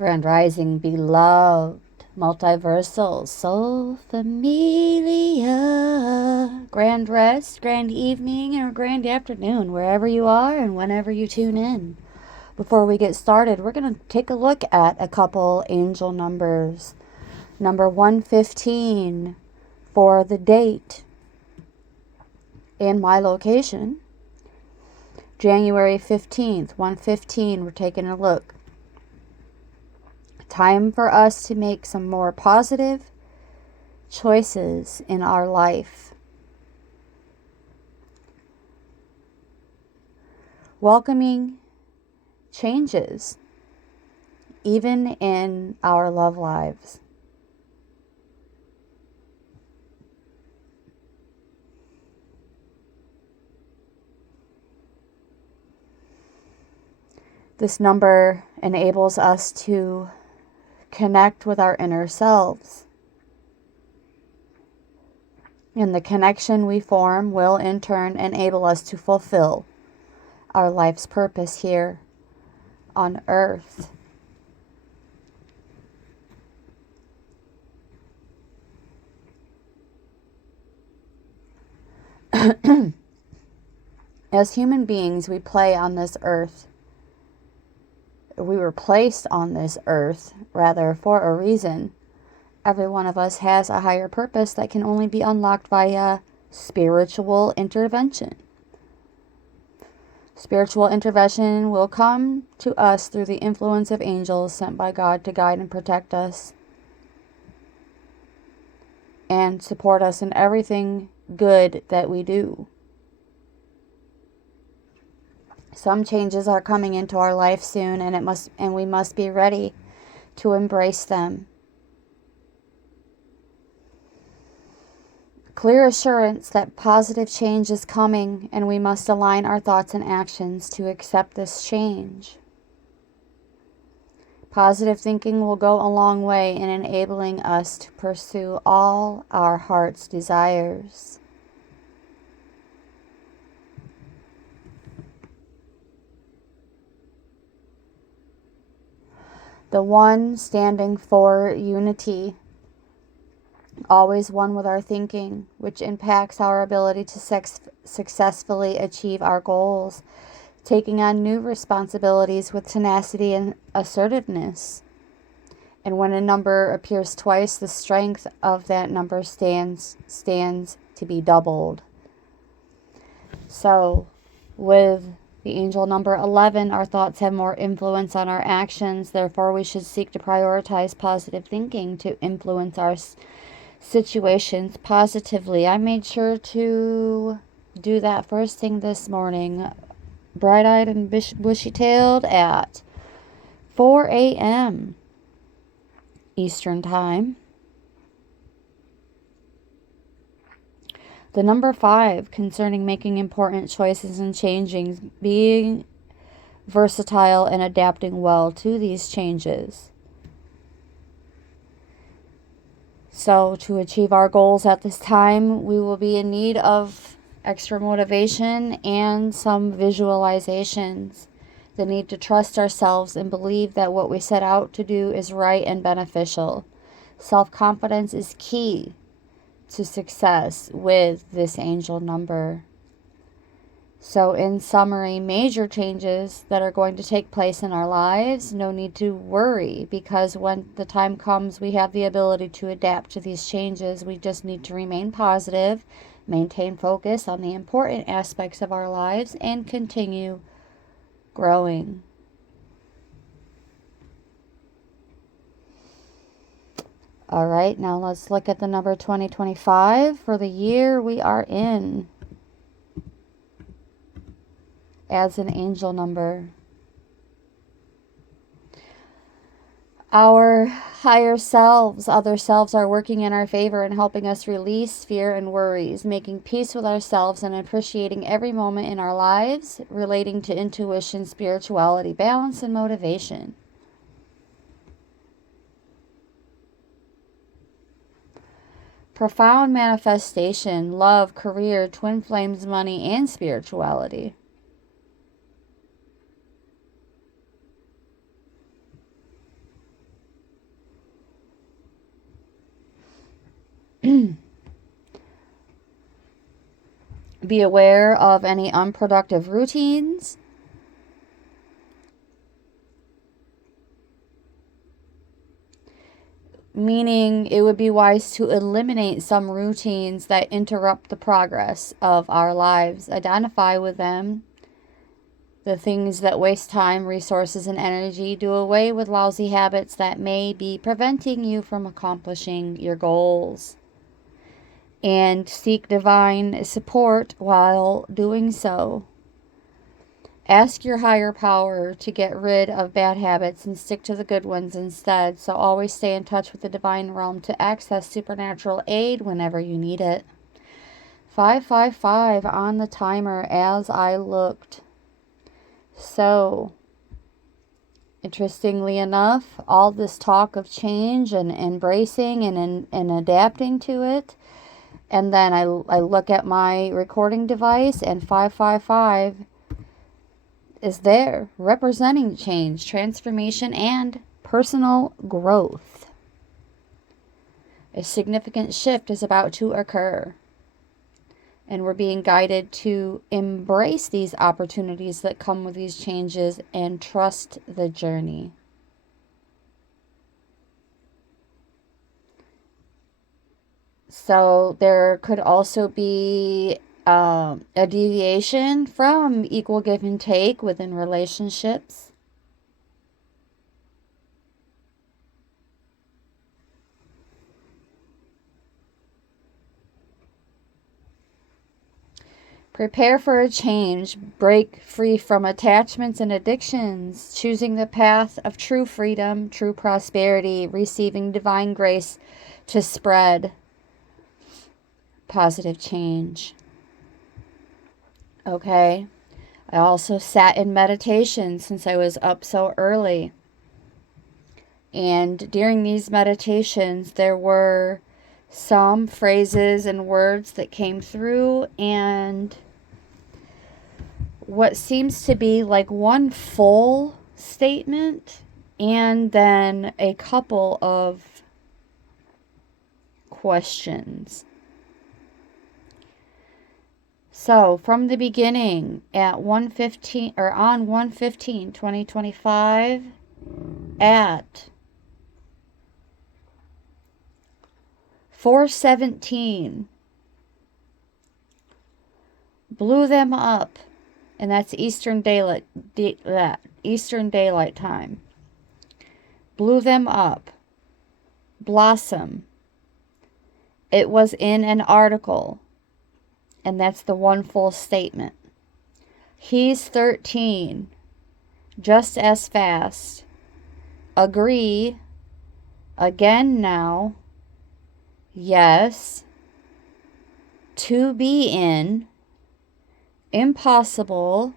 Grand Rising, beloved, multiversal, soul familia. Grand rest, grand evening, or grand afternoon, wherever you are and whenever you tune in. Before we get started, we're going to take a look at a couple angel numbers. Number 115 for the date and my location. January 15th, 115, we're taking a look. Time for us to make some more positive choices in our life. Welcoming changes, even in our love lives. This number enables us to connect with our inner selves. And the connection we form will in turn enable us to fulfill our life's purpose here on earth. As human beings, we play on this earth. We were placed on this earth, rather, for a reason. Every one of us has a higher purpose that can only be unlocked via spiritual intervention. Spiritual intervention will come to us through the influence of angels sent by God to guide and protect us and support us in everything good that we do. Some changes are coming into our life soon, and we must be ready to embrace them. Clear assurance that positive change is coming, and we must align our thoughts and actions to accept this change. Positive thinking will go a long way in enabling us to pursue all our heart's desires. The one standing for unity, always one with our thinking, which impacts our ability to successfully achieve our goals, taking on new responsibilities with tenacity and assertiveness. And when a number appears twice, the strength of that number stands to be doubled. So, with the angel number 11, our thoughts have more influence on our actions. Therefore, we should seek to prioritize positive thinking to influence our situations positively. I made sure to do that first thing this morning, bright-eyed and bushy-tailed at 4 a.m. Eastern Time. The number 5, concerning making important choices and changing, being versatile and adapting well to these changes. So, to achieve our goals at this time, we will be in need of extra motivation and some visualizations. The need to trust ourselves and believe that what we set out to do is right and beneficial. Self-confidence is key to success with this angel number. So in summary, major changes that are going to take place in our lives, no need to worry, because when the time comes, we have the ability to adapt to these changes. We just need to remain positive, maintain focus on the important aspects of our lives, and continue growing. All right, now let's look at the number 2025 for the year we are in as an angel number. Our higher selves, other selves, are working in our favor and helping us release fear and worries, making peace with ourselves and appreciating every moment in our lives relating to intuition, spirituality, balance, and motivation. Profound manifestation, love, career, twin flames, money, and spirituality. Be aware of any unproductive routines. Meaning it would be wise to eliminate some routines that interrupt the progress of our lives. Identify with them. The things that waste time, resources, and energy. Do away with lousy habits that may be preventing you from accomplishing your goals. And seek divine support while doing so. Ask your higher power to get rid of bad habits and stick to the good ones instead. So always stay in touch with the divine realm to access supernatural aid whenever you need it. 555 on the timer as I looked. So, interestingly enough, all this talk of change and embracing and adapting to it. And then I look at my recording device and 555 is there, representing change, transformation, and personal growth. A significant shift is about to occur, and we're being guided to embrace these opportunities that come with these changes and trust the journey. So there could also be a deviation from equal give and take within relationships. Prepare for a change. Break free from attachments and addictions. Choosing the path of true freedom, true prosperity, receiving divine grace to spread positive change. Okay. I also sat in meditation since I was up so early. And during these meditations, there were some phrases and words that came through, and what seems to be like one full statement and then a couple of questions. So from the beginning at 1:15 or on 1/15/2025 at 4:17 blew them up, and that's Eastern Daylight Time. Blew them up. Blossom. It was in an article. And that's the one full statement. He's 13. Just as fast. Agree. Again now. Yes. To be in. Impossible.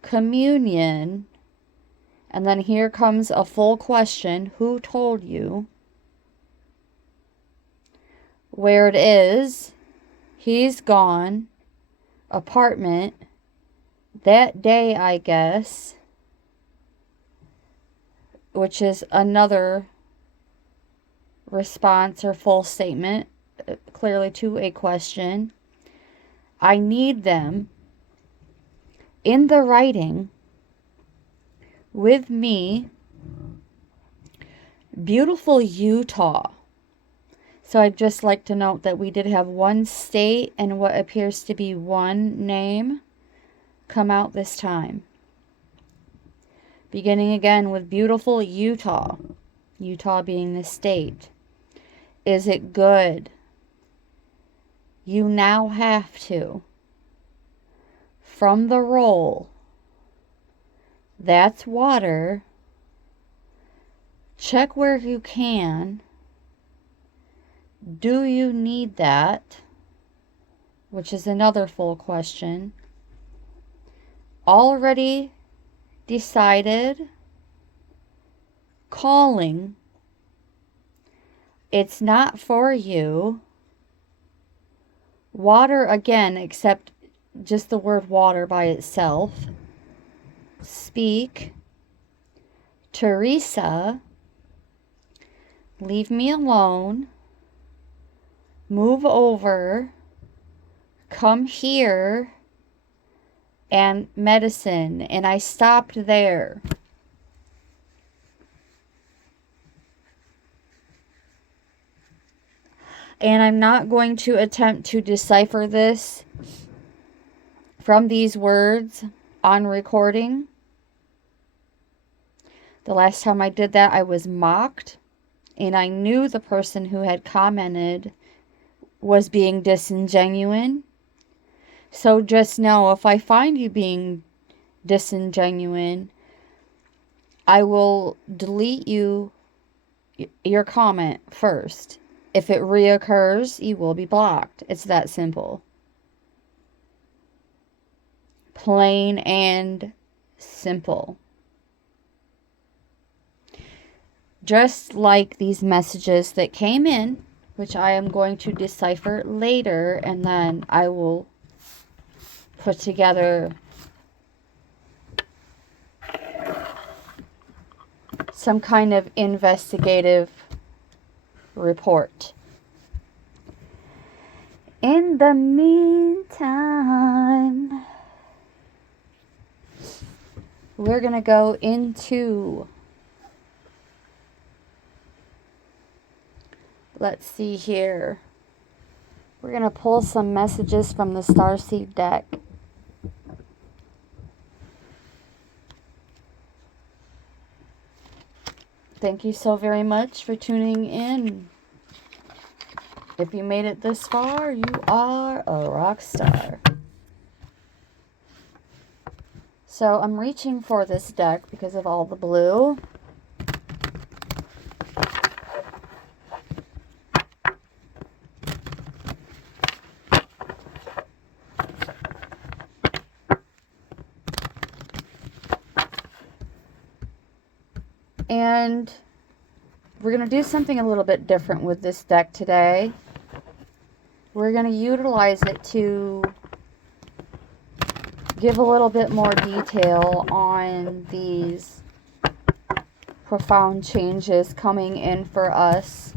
Communion. And then here comes a full question. Who told you? Where it is. He's gone. Apartment. That day, I guess. Which is another response or full statement. Clearly to a question. I need them. In the writing. With me. Beautiful Utah. So I'd just like to note that we did have one state and what appears to be one name come out this time. Beginning again with beautiful Utah. Utah being the state. Is it good? You now have to. From the roll. That's water. Check where you can. Do you need that? Which is another full question. Already decided. Calling. It's not for you. Water again, except just the word water by itself. Speak. Teresa. Leave me alone. Move over. come here and medicine. And I stopped there. And I'm not going to attempt to decipher this from these words on recording. The last time I did that, I was mocked. And I knew the person who had commented was being disingenuous. So just know, if I find you being disingenuous, I will delete your comment first. If it reoccurs, you will be blocked. It's that simple. Plain and simple. Just like these messages that came in, which I am going to decipher later, and then I will put together some kind of investigative report. In the meantime, we're going to go into, let's see here. We're going to pull some messages from the Starseed deck. Thank you so very much for tuning in. If you made it this far, you are a rock star. So I'm reaching for this deck because of all the blue. And we're going to do something a little bit different with this deck today. We're going to utilize it to give a little bit more detail on these profound changes coming in for us.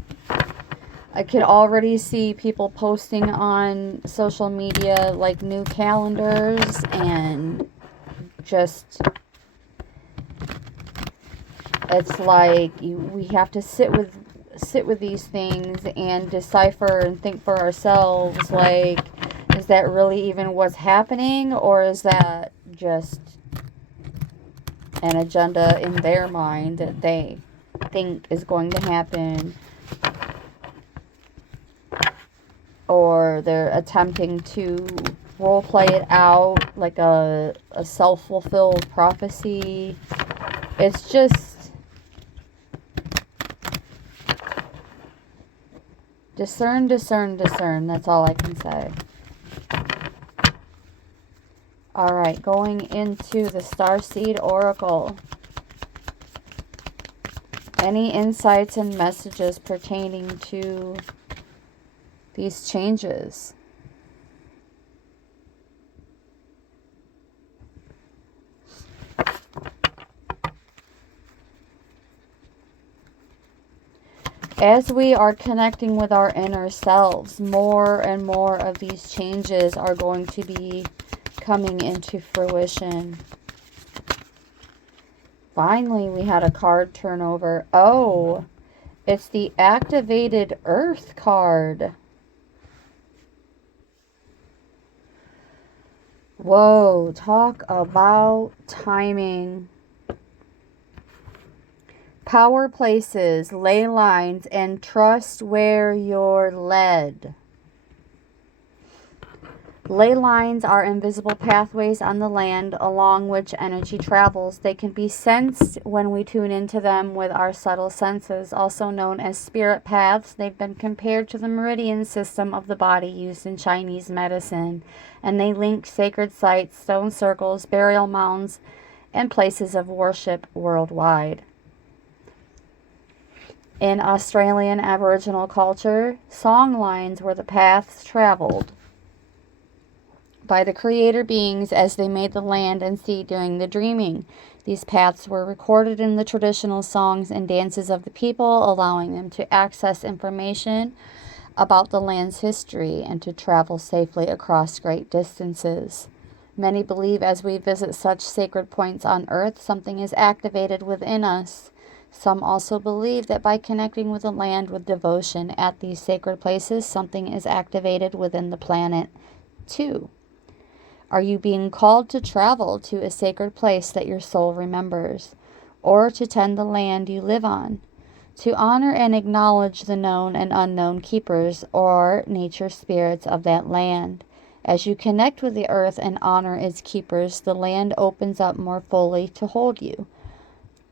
I could already see people posting on social media like new calendars, and just, it's like we have to sit with these things and decipher and think for ourselves, like, is that really even what's happening, or is that just an agenda in their mind that they think is going to happen, or they're attempting to role play it out like a self-fulfilled prophecy. It's just discern, discern, discern. That's all I can say. Alright, going into the Starseed Oracle. Any insights and messages pertaining to these changes? As we are connecting with our inner selves, more and more of these changes are going to be coming into fruition. Finally, we had a card turnover. Oh, it's the activated Earth card. Whoa, talk about timing. Power places, ley lines, and trust where you're led. Ley lines are invisible pathways on the land along which energy travels. They can be sensed when we tune into them with our subtle senses, also known as spirit paths. They've been compared to the meridian system of the body used in Chinese medicine, and they link sacred sites, stone circles, burial mounds, and places of worship worldwide. In Australian Aboriginal culture, song lines were the paths traveled by the creator beings as they made the land and sea during the dreaming. These paths were recorded in the traditional songs and dances of the people, allowing them to access information about the land's history and to travel safely across great distances. Many believe as we visit such sacred points on earth, something is activated within us. Some also believe that by connecting with the land with devotion at these sacred places, something is activated within the planet too. Are you being called to travel to a sacred place that your soul remembers, or to tend the land you live on? To honor and acknowledge the known and unknown keepers or nature spirits of that land. As you connect with the earth and honor its keepers, the land opens up more fully to hold you.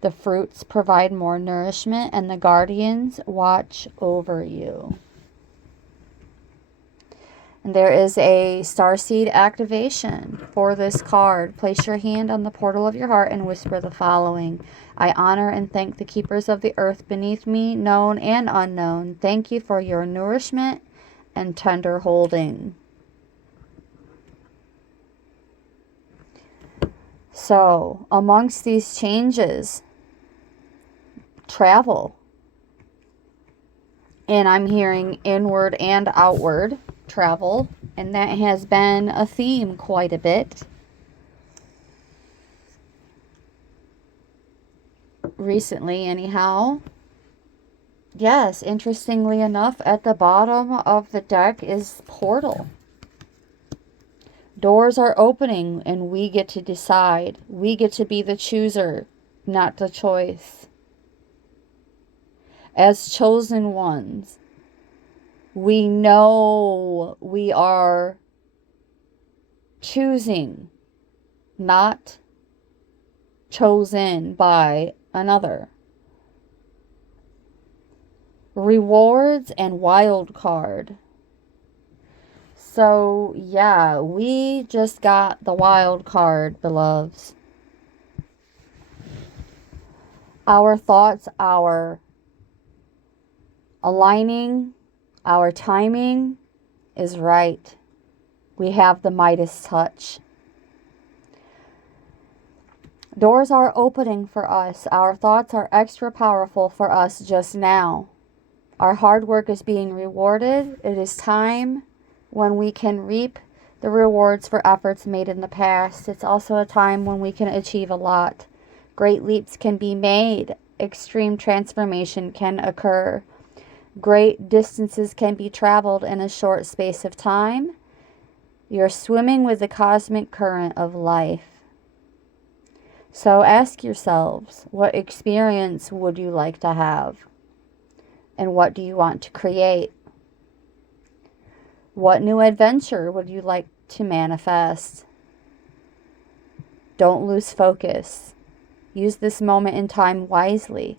The fruits provide more nourishment, and the guardians watch over you. And there is a starseed activation for this card. Place your hand on the portal of your heart and whisper the following. I honor and thank the keepers of the earth beneath me, known and unknown. Thank you for your nourishment and tender holding. So, amongst these changes, travel. And I'm hearing inward and outward travel, and that has been a theme quite a bit recently anyhow. Yes, interestingly enough, at the bottom of the deck is portal. Doors are opening and we get to decide. We get to be the chooser, not the choice. As chosen ones, we know we are choosing, not chosen by another. Rewards and wild card. So, yeah, we just got the wild card, beloveds. Our thoughts, our aligning, our timing is right. We have the Midas touch. Doors are opening for us. Our thoughts are extra powerful for us just now. Our hard work is being rewarded. It is time when we can reap the rewards for efforts made in the past. It's also a time when we can achieve a lot. Great leaps can be made. Extreme transformation can occur. Great distances can be traveled in a short space of time. You're swimming with the cosmic current of life. So ask yourselves, what experience would you like to have? And what do you want to create? What new adventure would you like to manifest? Don't lose focus. Use this moment in time wisely.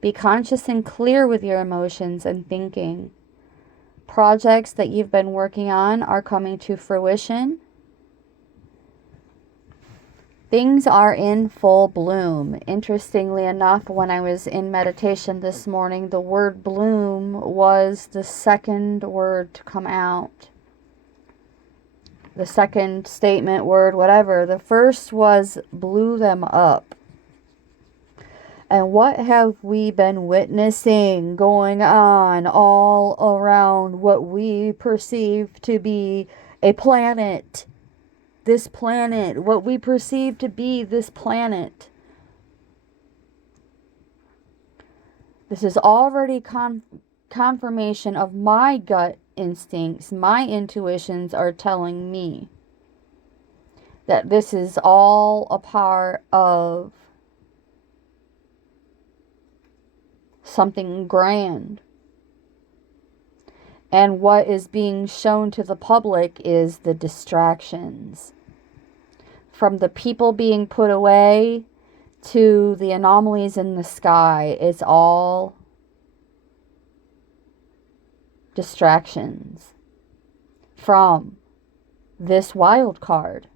Be conscious and clear with your emotions and thinking. Projects that you've been working on are coming to fruition. Things are in full bloom. Interestingly enough, when I was in meditation this morning, the word bloom was the second word to come out. The second statement word, whatever. The first was blew them up. And what have we been witnessing going on all around what we perceive to be a planet? This planet, what we perceive to be this planet. This is already confirmation of my gut instincts. My intuitions are telling me that this is all a part of something grand. And what is being shown to the public is the distractions. From the people being put away to the anomalies in the sky, it's all distractions from this wild card.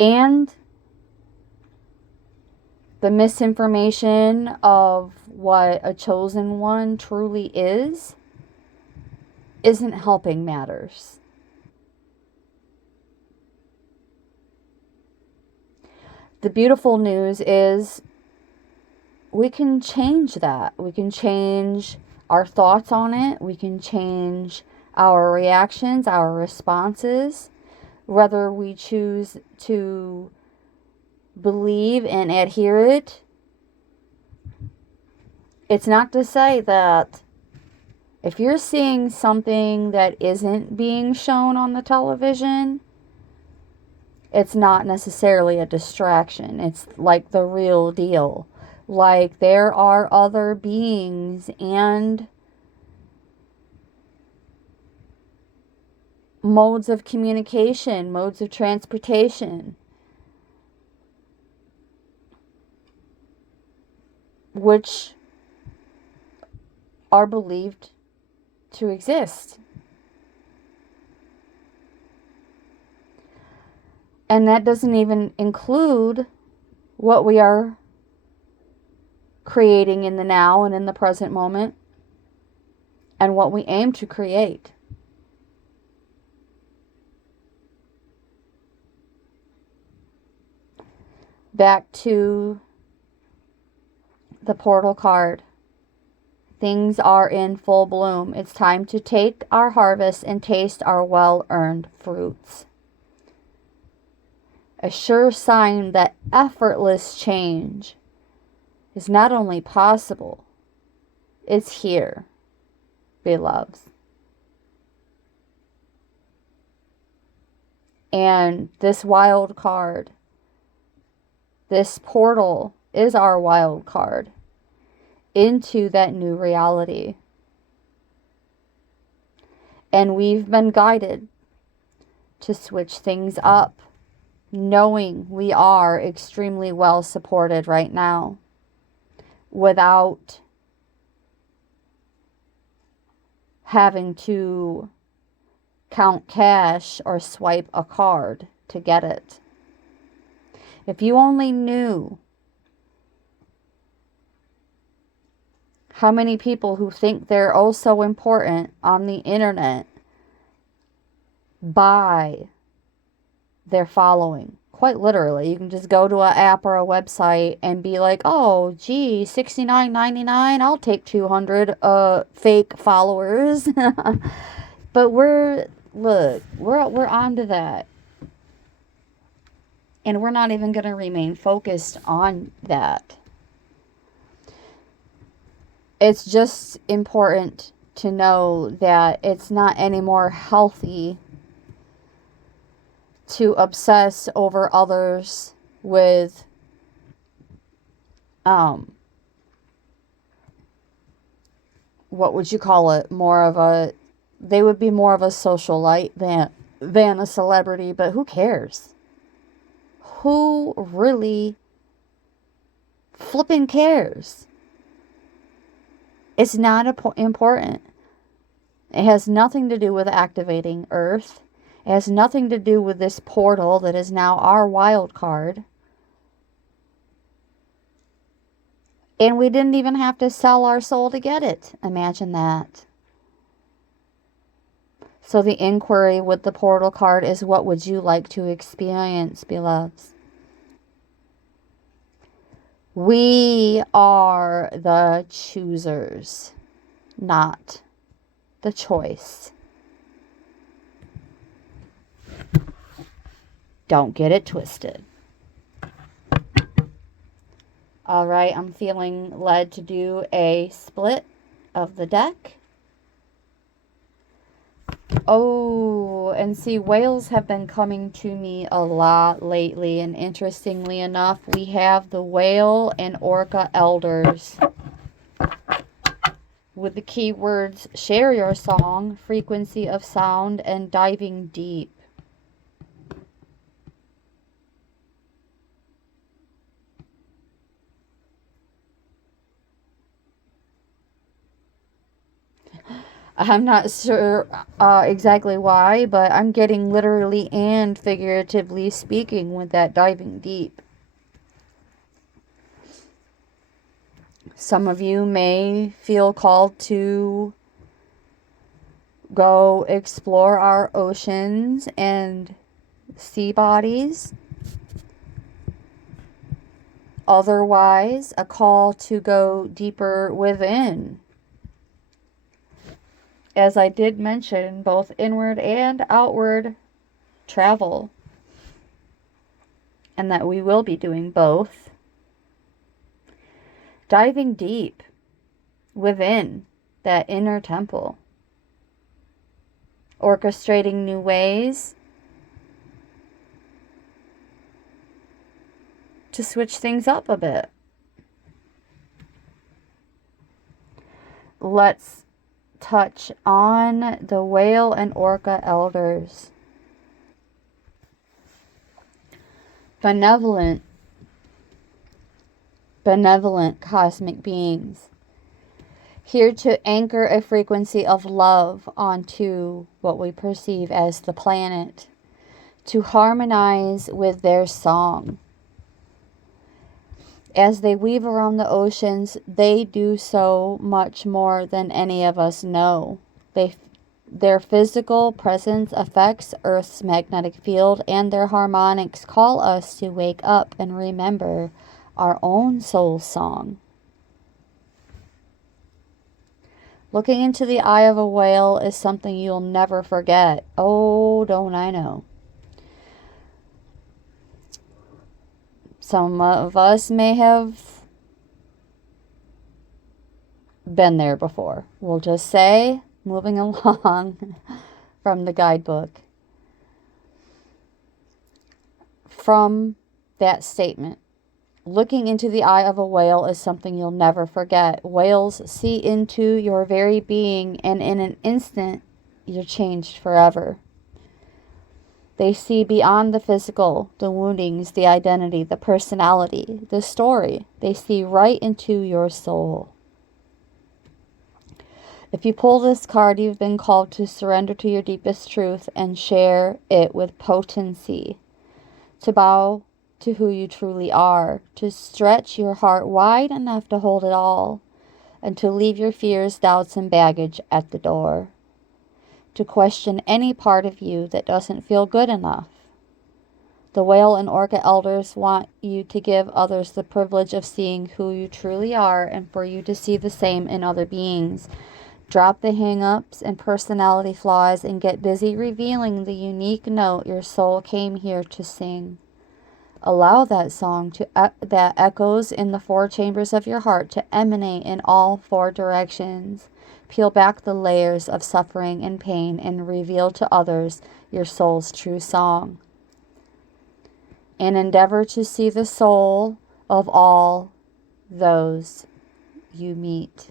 And the misinformation of what a chosen one truly isn't helping matters. The beautiful news is we can change that. We can change our thoughts on it. We can change our reactions, our responses, whether we choose to believe and adhere it. It's not to say that if you're seeing something that isn't being shown on the television, it's not necessarily a distraction. It's like the real deal. Like there are other beings and modes of communication, modes of transportation, which are believed to exist. And that doesn't even include what we are creating in the now and in the present moment and what we aim to create. Back to the portal card. Things are in full bloom. It's time to take our harvest and taste our well-earned fruits. A sure sign that effortless change is not only possible, it's here, beloveds. And this wild card, this portal is our wild card into that new reality. And we've been guided to switch things up, knowing we are extremely well supported right now without having to count cash or swipe a card to get it. If you only knew how many people who think they're oh so important on the internet buy their following. Quite literally, you can just go to an app or a website and be like, oh, gee, $69.99, I'll take 200 fake followers. But we're on to that. And we're not even going to remain focused on that. It's just important to know that it's not any more healthy to obsess over others with what would you call it? They would be more of a socialite than a celebrity, but who cares? Who really flipping cares? It's not important. It has nothing to do with activating Earth. It has nothing to do with this portal that is now our wild card. And we didn't even have to sell our soul to get it. Imagine that. So the inquiry with the portal card is, what would you like to experience, beloveds? We are the choosers, not the choice. Don't get it twisted. All right, I'm feeling led to do a split of the deck. Oh, and see, whales have been coming to me a lot lately, and interestingly enough, we have the whale and orca elders with the keywords share your song, frequency of sound, and diving deep. I'm not sure exactly why, but I'm getting literally and figuratively speaking with that diving deep. Some of you may feel called to go explore our oceans and sea bodies. Otherwise, a call to go deeper within. As I did mention, both inward and outward travel, and that we will be doing both. Diving deep within that inner temple, orchestrating new ways to switch things up a bit. Let's touch on the whale and orca elders. Benevolent cosmic beings, here to anchor a frequency of love onto what we perceive as the planet, to harmonize with their song. As they weave around the oceans, they do so much more than any of us know. Their physical presence affects Earth's magnetic field, and their harmonics call us to wake up and remember our own soul song. Looking into the eye of a whale is something you'll never forget. Oh, don't I know. Some of us may have been there before. We'll just say, moving along from the guidebook. From that statement, looking into the eye of a whale is something you'll never forget. Whales see into your very being, and in an instant, you're changed forever. They see beyond the physical, the woundings, the identity, the personality, the story. They see right into your soul. If you pull this card, you've been called to surrender to your deepest truth and share it with potency. To bow to who you truly are. To stretch your heart wide enough to hold it all. And to leave your fears, doubts, and baggage at the door. To question any part of you that doesn't feel good enough. The whale and orca elders want you to give others the privilege of seeing who you truly are, and for you to see the same in other beings. Drop the hang-ups and personality flaws and get busy revealing the unique note your soul came here to sing. Allow that song that echoes in the four chambers of your heart to emanate in all four directions. Peel back the layers of suffering and pain and reveal to others your soul's true song. And endeavor to see the soul of all those you meet.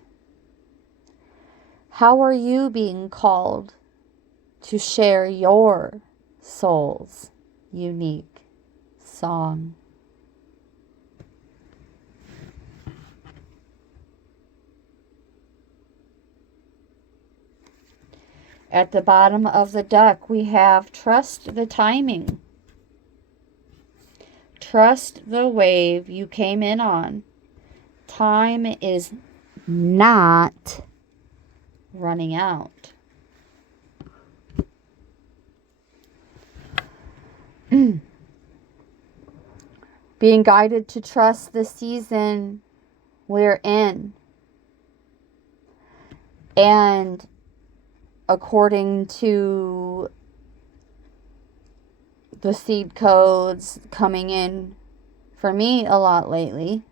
How are you being called to share your soul's unique song? At the bottom of the deck, we have trust the timing. Trust the wave you came in on. Time is not running out. Being guided to trust the season we're in. And according to the seed codes coming in for me a lot lately,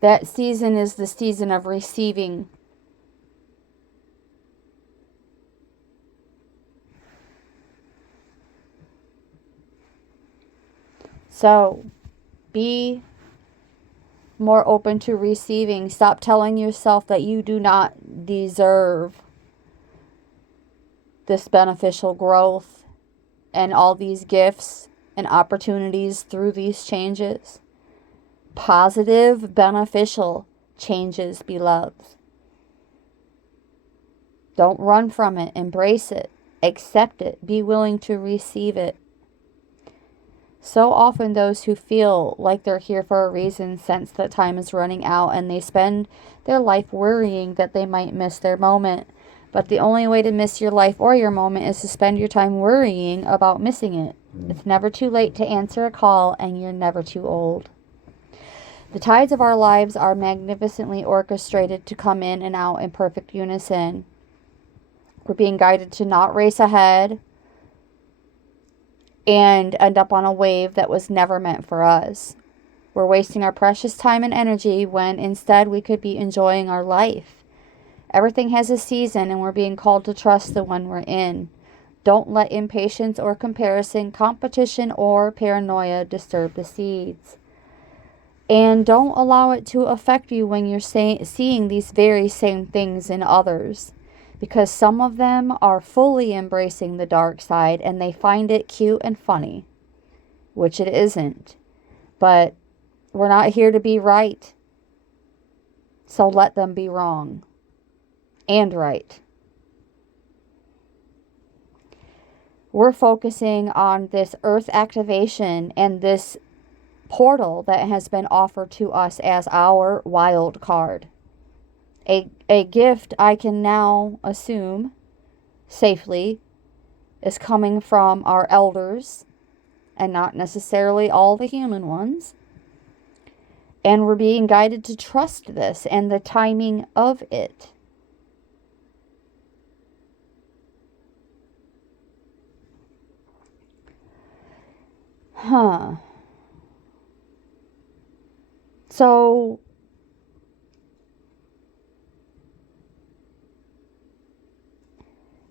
that season is the season of receiving. So, be more open to receiving. Stop telling yourself that you do not deserve this beneficial growth and all these gifts and opportunities through these changes. Positive, beneficial changes, beloveds. Don't run from it. Embrace it. Accept it. Be willing to receive it. So often those who feel like they're here for a reason sense that time is running out, and they spend their life worrying that they might miss their moment. But the only way to miss your life or your moment is to spend your time worrying about missing it. It's never too late to answer a call, and you're never too old. The tides of our lives are magnificently orchestrated to come in and out in perfect unison. We're being guided to not race ahead and end up on a wave that was never meant for us. We're wasting our precious time and energy when instead we could be enjoying our life. Everything has a season, and we're being called to trust the one we're in. Don't let impatience or comparison, competition or paranoia disturb the seeds. And don't allow it to affect you when you're seeing these very same things in others. Because some of them are fully embracing the dark side and they find it cute and funny. Which it isn't. But we're not here to be right. So let them be wrong. And right. We're focusing on this earth activation and this portal that has been offered to us as our wild card. A gift I can now assume safely is coming from our elders and not necessarily all the human ones. And we're being guided to trust this and the timing of it. So,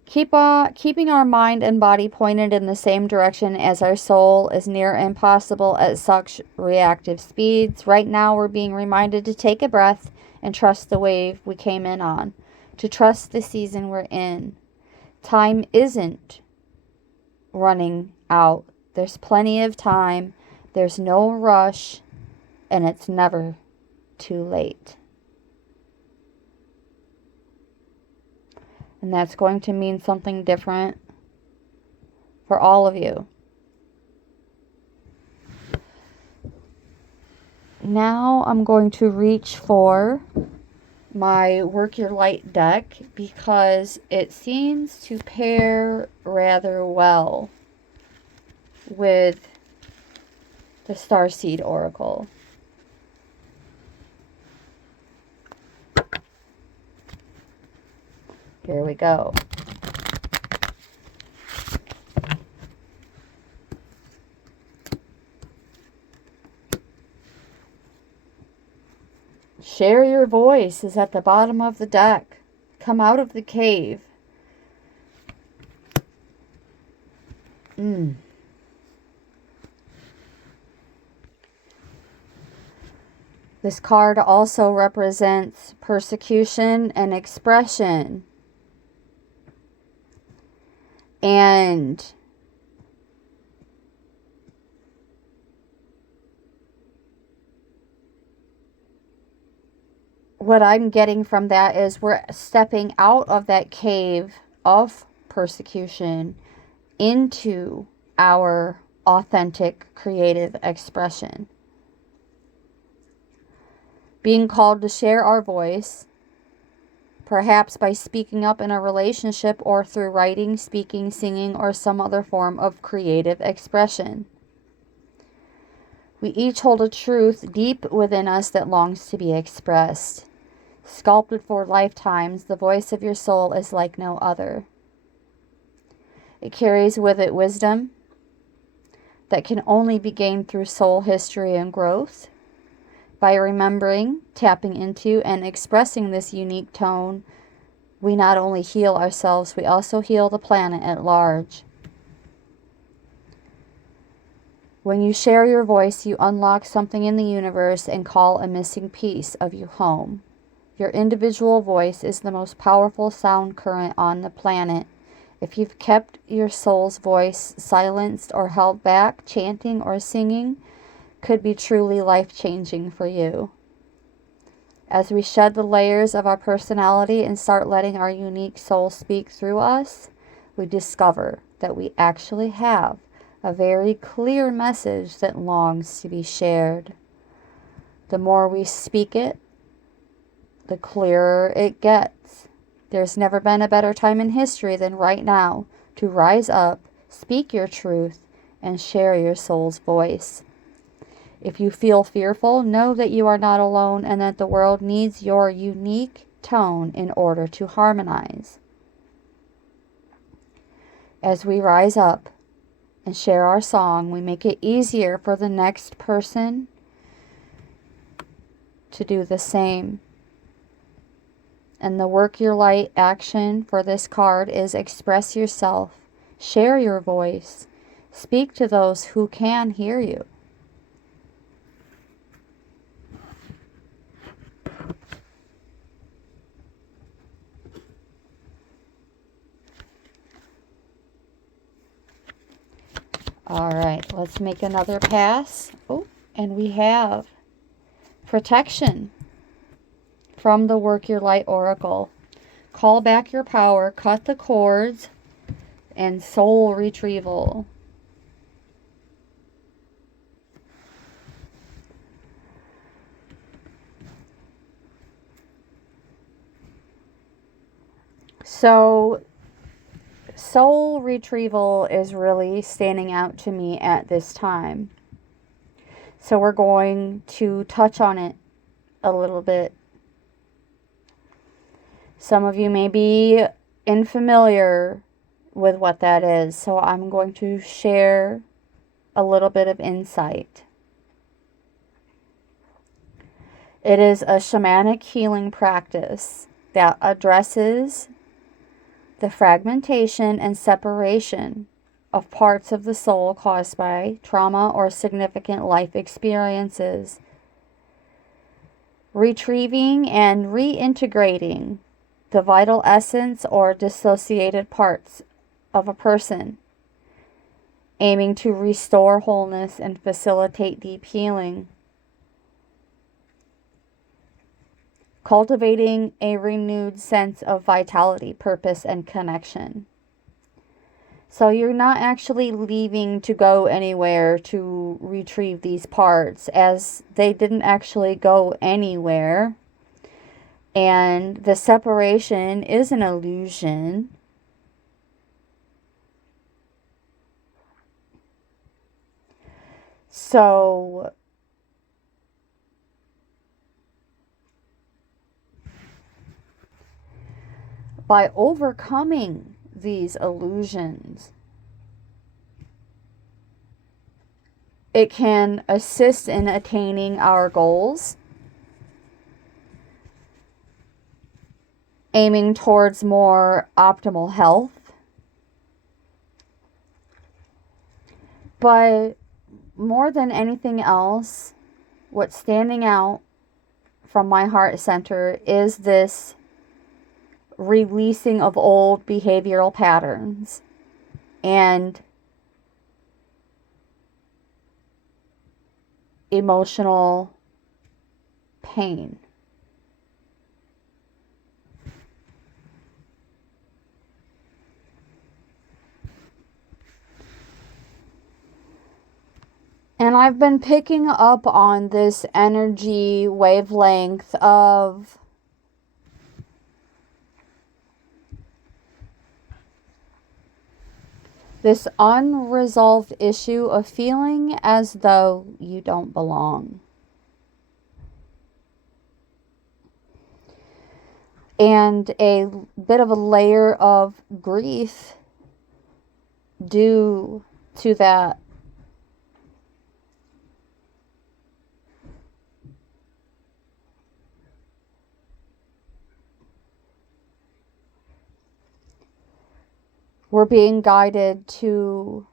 keeping our mind and body pointed in the same direction as our soul is near impossible at such reactive speeds. Right now, we're being reminded to take a breath and trust the wave we came in on, to trust the season we're in. Time isn't running out. There's plenty of time. There's no rush. And it's never too late. And that's going to mean something different for all of you. Now I'm going to reach for my Work Your Light deck because it seems to pair rather well with the Starseed Oracle. Here we go. Share your voice is at the bottom of the deck. Come out of the cave. This card also represents persecution and expression. And what I'm getting from that is we're stepping out of that cave of persecution into our authentic creative expression. Being called to share our voice, perhaps by speaking up in a relationship or through writing, speaking, singing, or some other form of creative expression. We each hold a truth deep within us that longs to be expressed. Sculpted for lifetimes, the voice of your soul is like no other. It carries with it wisdom that can only be gained through soul history and growth. By remembering, tapping into, and expressing this unique tone, we not only heal ourselves, we also heal the planet at large. When you share your voice, you unlock something in the universe and call a missing piece of you home. Your individual voice is the most powerful sound current on the planet. If you've kept your soul's voice silenced or held back, chanting or singing could be truly life-changing for you. As we shed the layers of our personality and start letting our unique soul speak through us, we discover that we actually have a very clear message that longs to be shared. The more we speak it, the clearer it gets. There's never been a better time in history than right now to rise up, speak your truth, and share your soul's voice. If you feel fearful, know that you are not alone and that the world needs your unique tone in order to harmonize. As we rise up and share our song, we make it easier for the next person to do the same. And the work your light action for this card is express yourself, share your voice, speak to those who can hear you. All right, let's make another pass. Oh, and we have protection from the Work Your Light Oracle. Call back your power, cut the cords, and soul retrieval. So, soul retrieval is really standing out to me at this time. So we're going to touch on it a little bit. Some of you may be unfamiliar with what that is, so I'm going to share a little bit of insight. It is a shamanic healing practice that addresses the fragmentation and separation of parts of the soul caused by trauma or significant life experiences, retrieving and reintegrating the vital essence or dissociated parts of a person, aiming to restore wholeness and facilitate deep healing, cultivating a renewed sense of vitality, purpose, and connection. So you're not actually leaving to go anywhere to retrieve these parts, as they didn't actually go anywhere. And the separation is an illusion. So by overcoming these illusions, it can assist in attaining our goals, aiming towards more optimal health. But more than anything else, what's standing out from my heart center is this releasing of old behavioral patterns and emotional pain. And I've been picking up on this energy wavelength of this unresolved issue of feeling as though you don't belong. And a bit of a layer of grief due to that. We're being guided to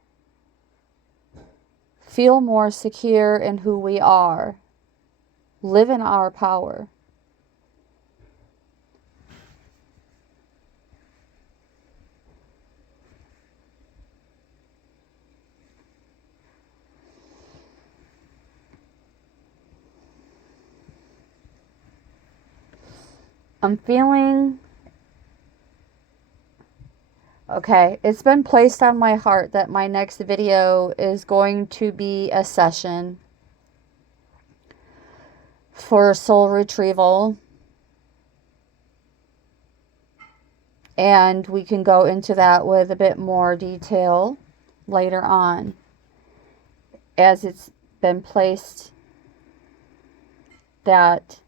feel more secure in who we are, live in our power. I'm feeling, okay, it's been placed on my heart that my next video is going to be a session for soul retrieval. And we can go into that with a bit more detail later on, as it's been placed that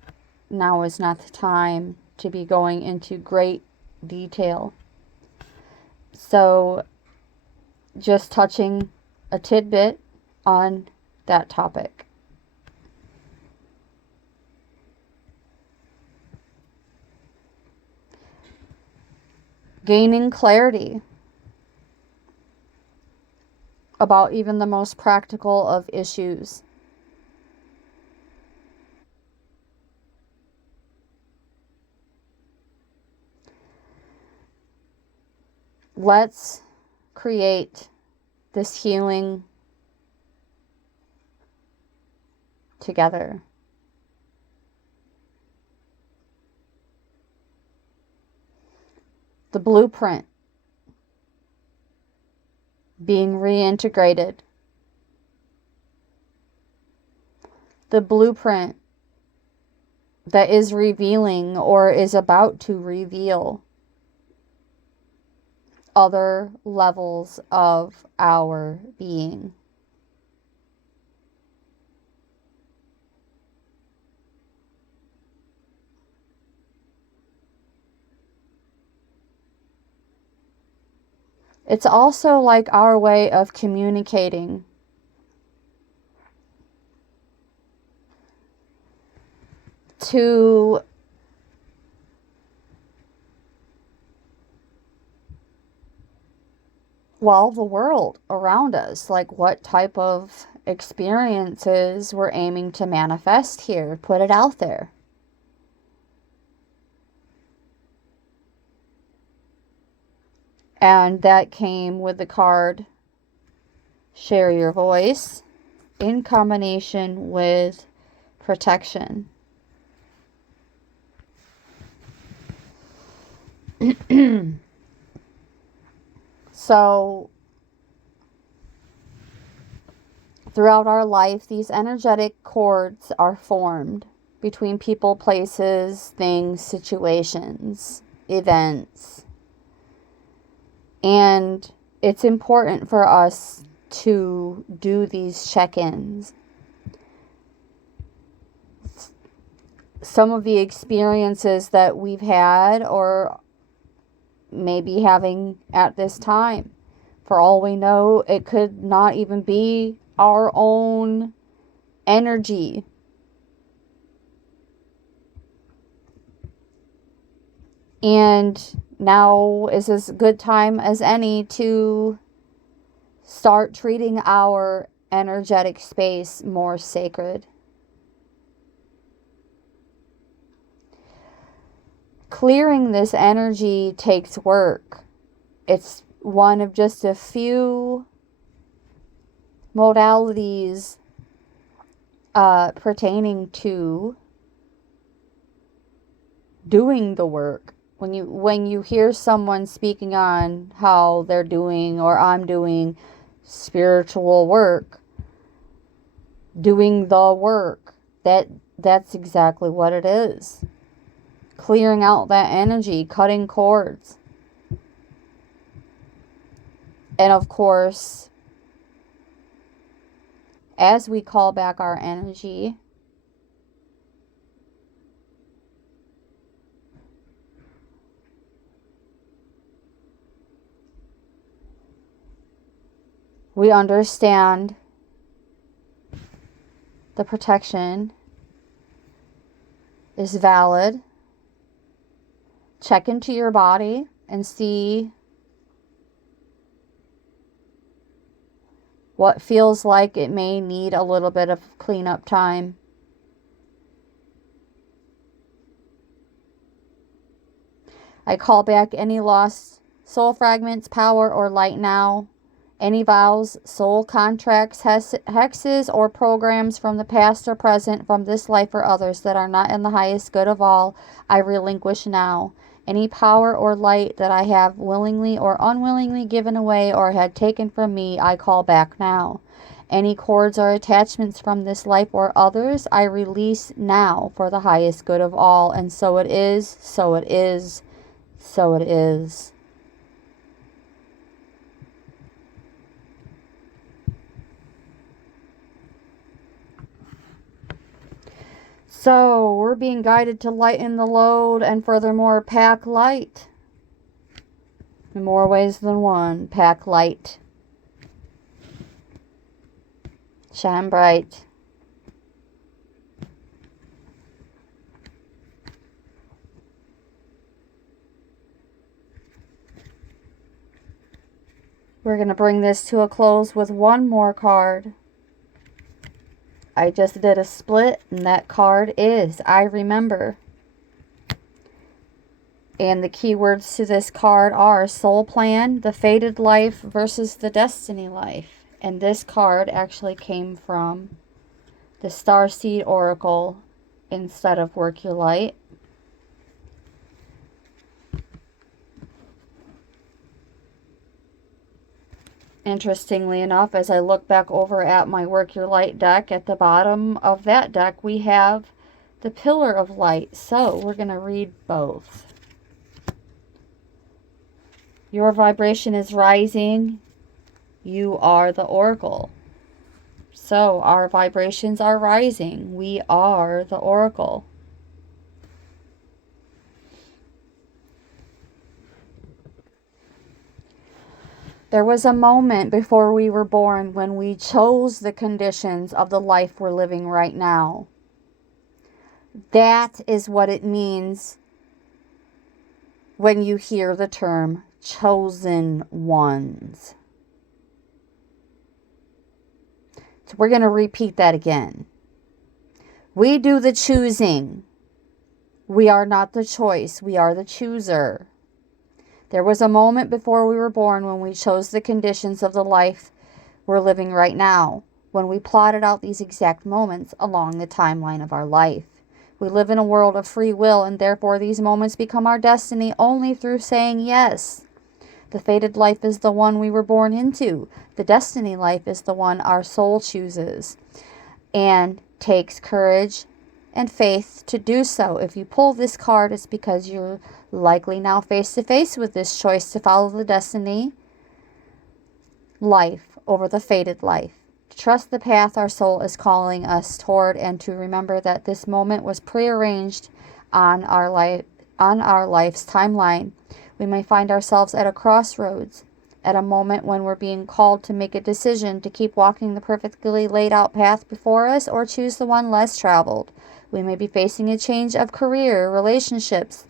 now is not the time to be going into great detail. So, just touching a tidbit on that topic. Gaining clarity about even the most practical of issues. Let's create this healing together. The blueprint being reintegrated. The blueprint that is revealing or is about to reveal other levels of our being. It's also like our way of communicating to the world around us, like what type of experiences we're aiming to manifest here. Put it out there. And that came with the card Share Your Voice in combination with protection. So, throughout our life, these energetic cords are formed between people, places, things, situations, events. And it's important for us to do these check-ins. Some of the experiences that we've had or maybe having at this time, for all we know, it could not even be our own energy. And now is as good time as any to start treating our energetic space more sacred. Clearing this energy takes work. It's one of just a few modalities pertaining to doing the work. When you hear someone speaking on how they're doing or I'm doing spiritual work, doing the work, that's exactly what it is. Clearing out that energy, cutting cords. And of course, as we call back our energy, we understand the protection is valid. Check into your body and see what feels like it may need a little bit of cleanup time. I call back any lost soul fragments, power, or light now. Any vows, soul contracts, hexes, or programs from the past or present, from this life or others that are not in the highest good of all, I relinquish now. Any power or light that I have willingly or unwillingly given away or had taken from me, I call back now. Any cords or attachments from this life or others, I release now for the highest good of all. And so it is, so it is, So it is. So we're being guided to lighten the load and furthermore pack light. In more ways than one, pack light. Shine bright. We're going to bring this to a close with one more card. I just did a split, and that card is I Remember. And the keywords to this card are Soul Plan, the Fated Life versus the Destiny Life. And this card actually came from the Starseed Oracle instead of Work Your Light. Interestingly enough, as I look back over at my Work Your Light deck, at the bottom of that deck we have the Pillar of Light. So we're going to read both. Your vibration is rising. You are the Oracle. So our vibrations are rising. We are the Oracle. There was a moment before we were born when we chose the conditions of the life we're living right now. That is what it means when you hear the term chosen ones. So we're going to repeat that again. We do the choosing. We are not the choice. We are the chooser. There was a moment before we were born when we chose the conditions of the life we're living right now, when we plotted out these exact moments along the timeline of our life. We live in a world of free will, and therefore these moments become our destiny only through saying yes. The fated life is the one we were born into. The destiny life is the one our soul chooses, and takes courage and faith to do so. If you pull this card, it's because you're likely now face to face with this choice to follow the destiny life over the fated life. To trust the path our soul is calling us toward, and to remember that this moment was prearranged on our life's timeline. We may find ourselves at a crossroads, at a moment when we're being called to make a decision to keep walking the perfectly laid out path before us or choose the one less traveled. We may be facing a change of career, relationships,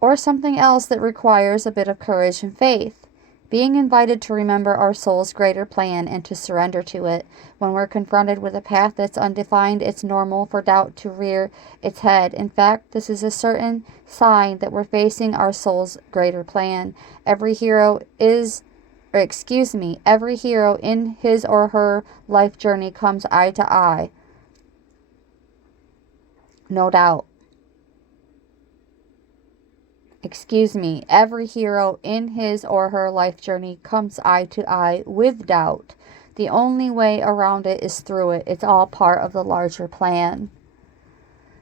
or something else that requires a bit of courage and faith. Being invited to remember our soul's greater plan and to surrender to it. When we're confronted with a path that's undefined, it's normal for doubt to rear its head. In fact, this is a certain sign that we're facing our soul's greater plan. Every hero in his or her life journey comes eye to eye. No doubt. Every hero in his or her life journey comes eye to eye with doubt. The only way around it is through it. It's all part of the larger plan.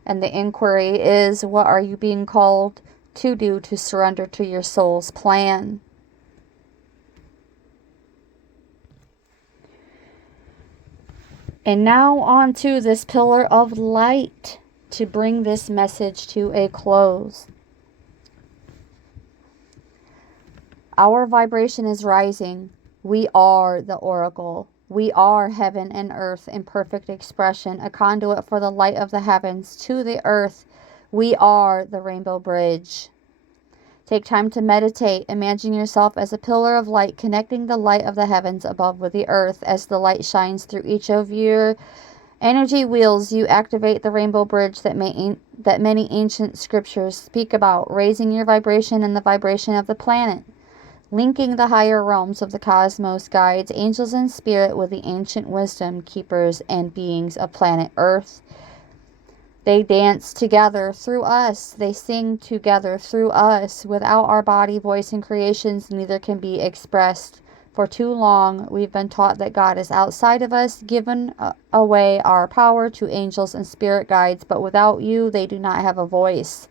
And the inquiry is, what are you being called to do to surrender to your soul's plan? And now on to this pillar of light to bring this message to a close. Our vibration is rising. We are the Oracle. We are heaven and earth in perfect expression, a conduit for the light of the heavens to the earth. We are the Rainbow Bridge. Take time to meditate. Imagine yourself as a pillar of light connecting the light of the heavens above with the earth. As the light shines through each of your energy wheels, you activate the rainbow bridge that many ancient scriptures speak about, raising your vibration and the vibration of the planet. Linking the higher realms of the cosmos, guides, angels, and spirit with the ancient wisdom keepers and beings of planet Earth. They dance together through us. They sing together through us. Without our body, voice, and creations, neither can be expressed. For too long, we've been taught that God is outside of us, given away our power to angels and spirit guides, but without you, they do not have a voice.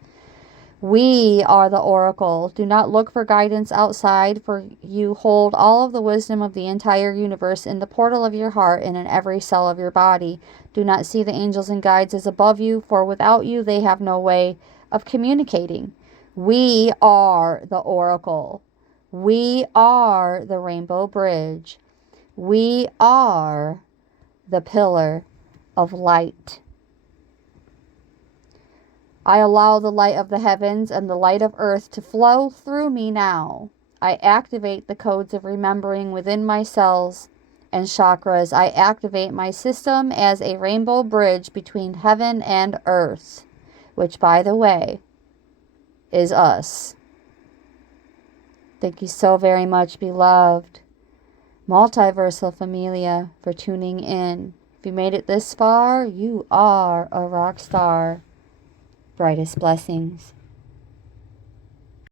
We are the oracle. Do not look for guidance outside, for you hold all of the wisdom of the entire universe in the portal of your heart and in every cell of your body. Do not see the angels and guides as above you, for without you they have no way of communicating. We are the oracle. We are the rainbow bridge. We are the pillar of light. I allow the light of the heavens and the light of earth to flow through me now. I activate the codes of remembering within my cells and chakras. I activate my system as a rainbow bridge between heaven and earth, which, by the way, is us. Thank you so very much, beloved Multiversal Familia, for tuning in. If you made it this far, you are a rock star. Brightest blessings.